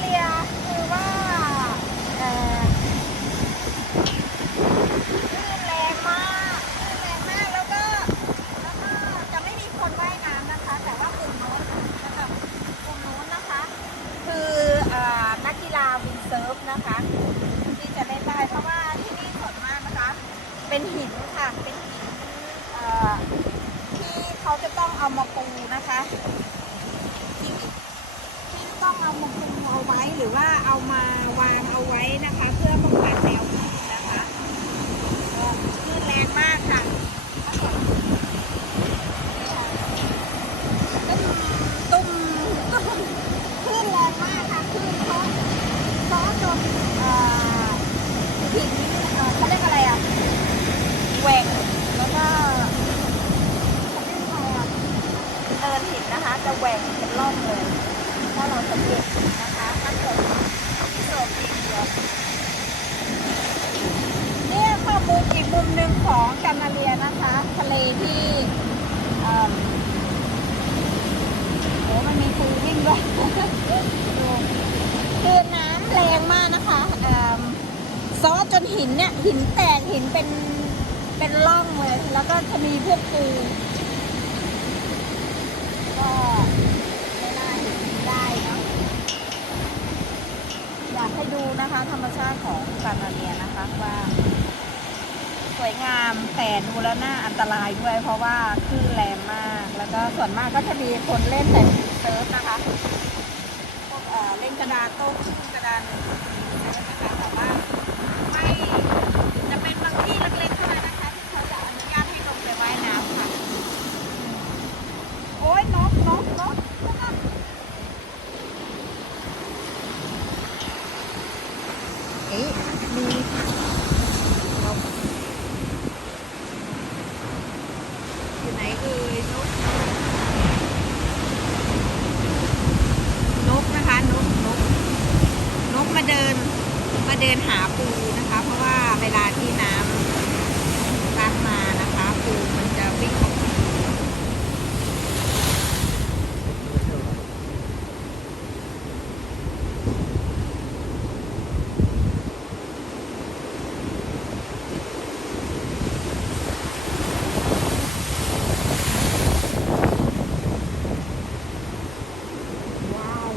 เลียคือว่าเอ่อคลื่นแรงมากคลื่นแรงมากแล้วก็จะไม่มีคนว่ายน้ำนะคะแต่ว่ากลุ่มโน้นนะคะกลุ่มโน้นนะคะคือนักกีฬาวินเซิร์ฟนะคะที่จะเล่นได้เพราะว่าที่นี่ส่วนมากนะคะเป็นหินค่ะเป็นหินที่เขาจะต้องเอามาปูนะคะที่ต้องเอามาปูเอาไว้หรือว่าเอามาวางเอาไว้นะคะเพื่อป้องกันแนวคลื่นนะคะคลื่นแรงมากค่ะตุ้มคลื่นแรงมากค่ะคลื่นเพราะจนหินเขาเรียกอะไรอ่ะแหว่งแล้วก็เขาเรียกอะไรอ่ะเนินหินนะคะจะแหว่งเป็นร่องเลยถ้าเราสังเกตนะคะถ้าเกิดที่โซนเดียวเนี่ยค่ะมุมอีกมุมหนึ่งของกานาเลียนะคะทะเลที่โอ้มันมีปูวิ่งด้วยคือน้ำแรงมากนะคะซ้อจนหินเนี่ยหินแตกหินเป็นร่องเลยแล้วก็จะมีพวกปูก็ไม่น่าเห็นได้เนาะอยากให้ดูนะคะธรรมชาติของกานาเลียนะคะว่าสวยงามแต่ดูแล้วน่าอันตรายด้วยเพราะว่าคลื่นแรงมากแล้วก็ส่วนมากก็จะมีคนเล่นแต่เซิร์ฟนะคะพวกเล่นกระดานโต้คลื่นกระดานเซิร์ฟนะคะแต่ว่าไม่จะเป็นบางที่เล็กๆเท่านั้นนะคะที่เขาจะอนุญาตให้ลงไปว่ายน้ำค่ะโอ้ยนกเอ๊ะมีนกอยู่ไหนเอ่ยนกนะคะนกมาเดินหาปูนะคะเพราะว่าเวลาที่น้ำซัดมานะคะปูมันจะวิ่งออกมาว้าว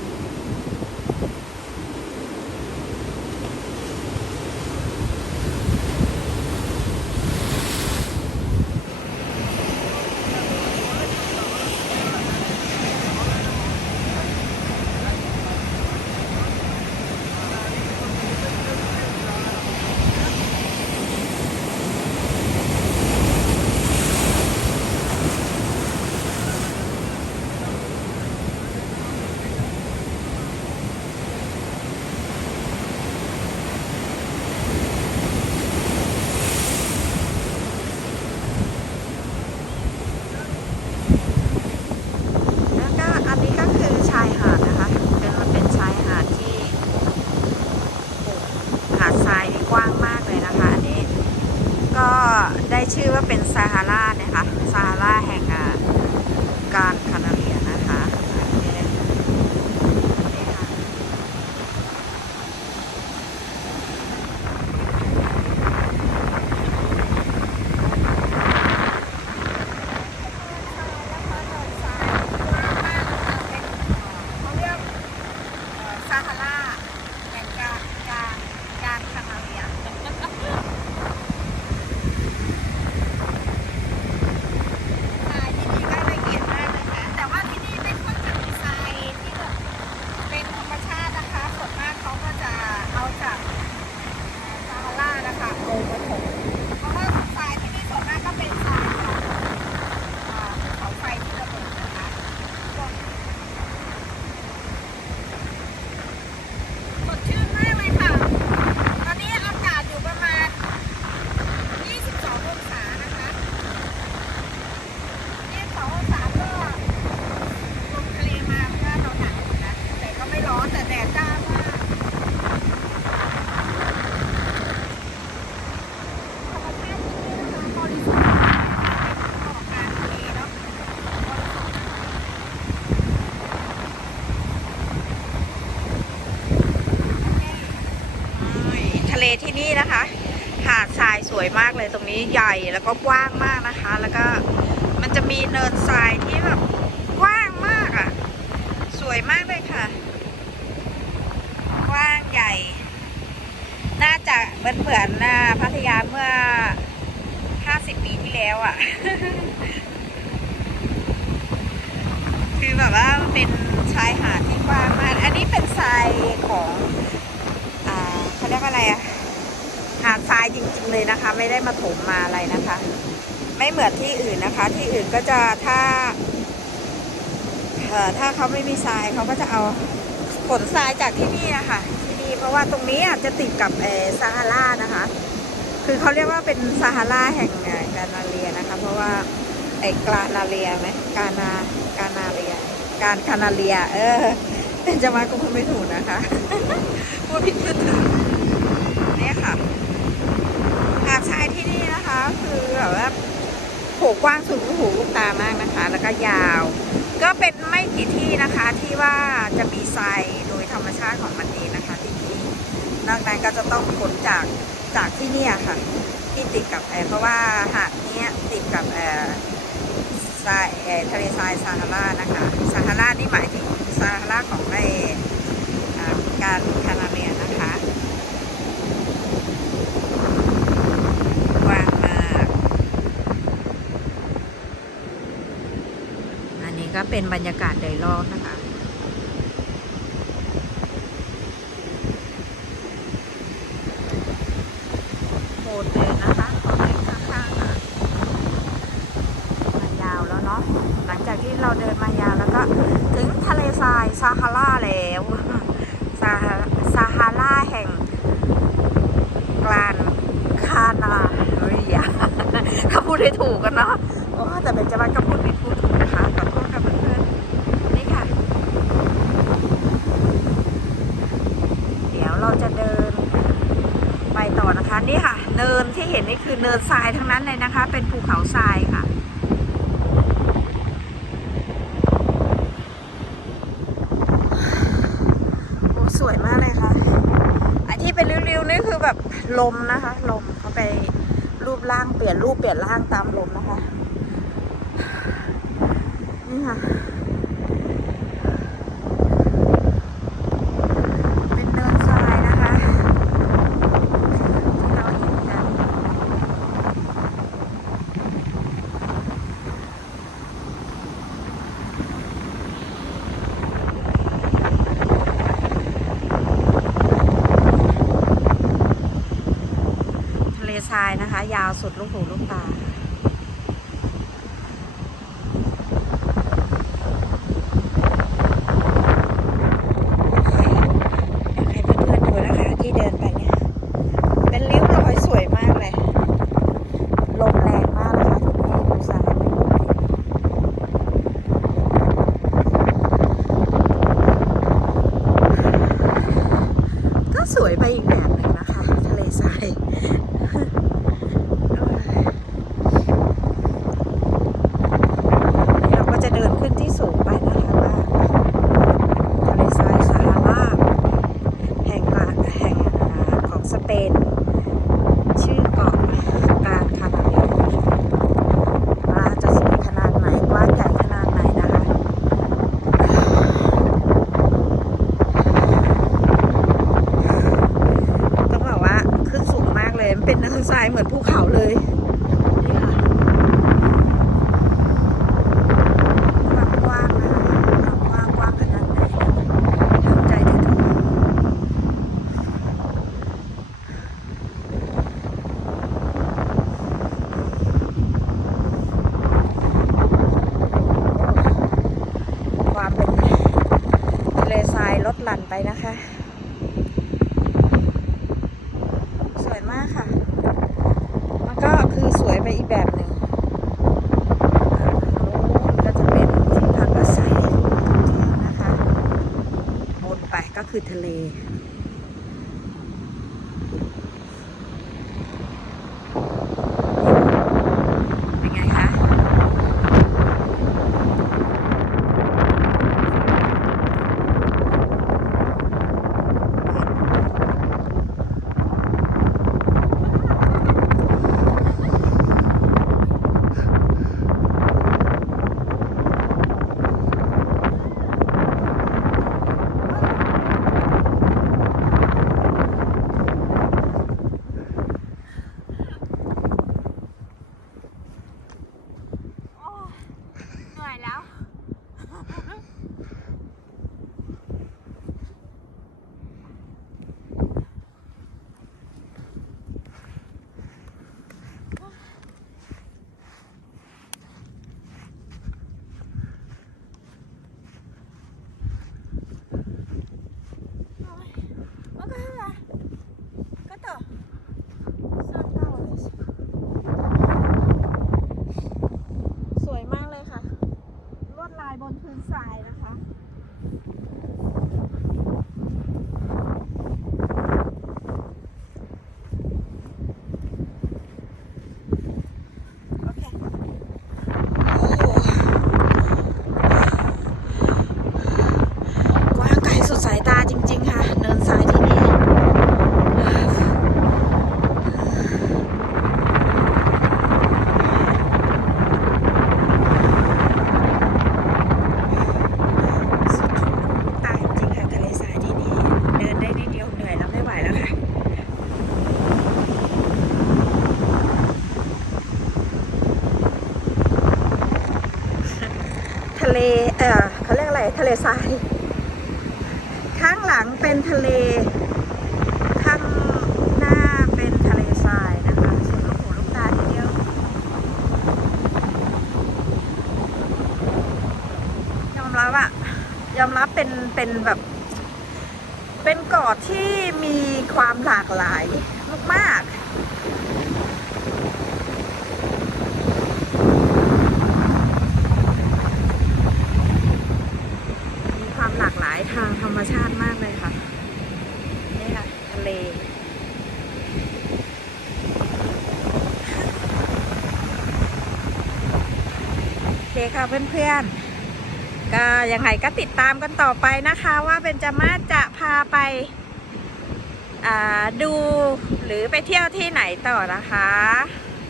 นี่นะคะ หาดทรายสวยมากเลยตรงนี้ใหญ่แล้วก็กว้างมากนะคะ แล้วก็มันจะมีเนินทรายที่แบบกว้างมากอ่ะสวยมากเลยค่ะกว้างใหญ่ น่าจะเหมือนพัทยาเมื่อ50 ปีที่แล้วอ่ะ คือแบบว่าเป็นชายหาดที่กว้างมากอันนี้เป็นทรายของเขาเรียกว่าอะไรอะหาดทรายจริงๆเลยนะคะ ไม่ได้มาถมมาอะไรนะคะ ไม่เหมือนที่อื่นนะคะ ที่อื่นก็จะถ้าเขาไม่มีทรายเขาก็จะเอาขนทรายจากที่นี่นะคะที่นี่เพราะว่าตรงนี้อาจจะติดกับซาฮารานะคะคือเขาเรียกว่าเป็นซาฮาราแห่งกานาเรียนะคะเพราะว่ากานาเรียไหมกานาเรียคานาเรียจะมาก็พูดไม่ถูกนะคะ พูดผิดพูดถูกนี่ค่ะหาดทรายที่นี่นะคะคือแบบว่าโหกว้างสุดหูลูกตามากนะคะแล้วก็ยาวก็เป็นไม่กี่ที่นะคะที่ว่าจะมีทรายโดยธรรมชาติของมันเองนะคะที่นี่นอกนั้นก็จะต้องขนจากที่นี่ค่ะที่ติดกับเพราะว่าหาดนี้ติดกับทรายทะเลทรายซาฮารานะคะซาฮารานี่หมายถึงซาฮาราของการคานาเรียนะคะกว้างมากอันนี้ก็เป็นบรรยากาศโดยรอบนะคะโหดเลยนะคะตรงนี้ข้างๆมายาวแล้วเนาะหลังจากที่เราเดินมายาวแล้วก็ถึงทะเลทรายซาฮาราแล้วซาฮาราแห่งกลางคานาเรีย ถ้าพูดให้ถูกกันเนาะแต่เป็นจังหวัดก็พูดผิดพูดถูกนะคะขอโทษค่ะเพื่อนๆนี่ค่ะเดี๋ยวเราจะเดินไปต่อนะคะนี่ค่ะเนินที่เห็นนี่คือเนินทรายทั้งนั้นเลยนะคะเป็นภูเขาทรายค่ะโอ้สวยมากเลยค่ะไอ้ที่เป็นริ้วๆนี่คือแบบลมนะคะลมเขาไปรูปร่างเปลี่ยนร่างตามลมนะคะนี่ค่ะเป็นเนินทรายนะคะที่เราเห็นกันทะเลทรายนะคะยาวสุดลูกหูลูกตาที่เดินไปเนี่ยเป็นริ้วรอยสวยมากเลยลมแรงมากนะคะที่นี่ดูสายก็สวยไปอีกแบบหนึ่งนะคะทะเลทรายเราก็จะเดินขึ้นที่สูงไปนะคะว่าทะเลทรายซาฮาราแห่งของสเปนชื่อเกาะกลางคานาเรียว่าจะสวยขนาดไหนกว้างใหญ่ขนาดไหนนะคะต้องบอกว่าขึ้นสูงมากเลยเป็นเนินทรายเหมือนภูเขาเลยนี่ค่ะความกว้างนะคะความกว้างขนาดไหนทำใจจะถูกความเป็นทะเลทรายลดหลั่นไปนะคะสวยมากค่ะมันก็คือสวยไปอีกแบบหนึ่งก็จะเป็นที่พักอาศัยนะคะบนไปก็คือทะเลเป็นไงคะ ะเลเขาเรียกอะไรทะเลทรายข้างหลังเป็นทะเลข้างหน้าเป็นทะเลทรายนะคะสวยลูกหูลูกตาทีเดียวยอมรับอะยอมรับเป็นแบบเป็นเกาะที่มีความหลากหลายมากๆความหลากหลายทางธรรมชาติมากเลยค่ะนี่ค่ะทะเลโอเคค่ะเพื่อนๆก็ยังไงก็ติดตามกันต่อไปนะคะว่าเบญจมาศจะพาไปดูหรือไปเที่ยวที่ไหนต่อนะคะ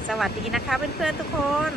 สวัสดีนะคะเพื่อนๆทุกคน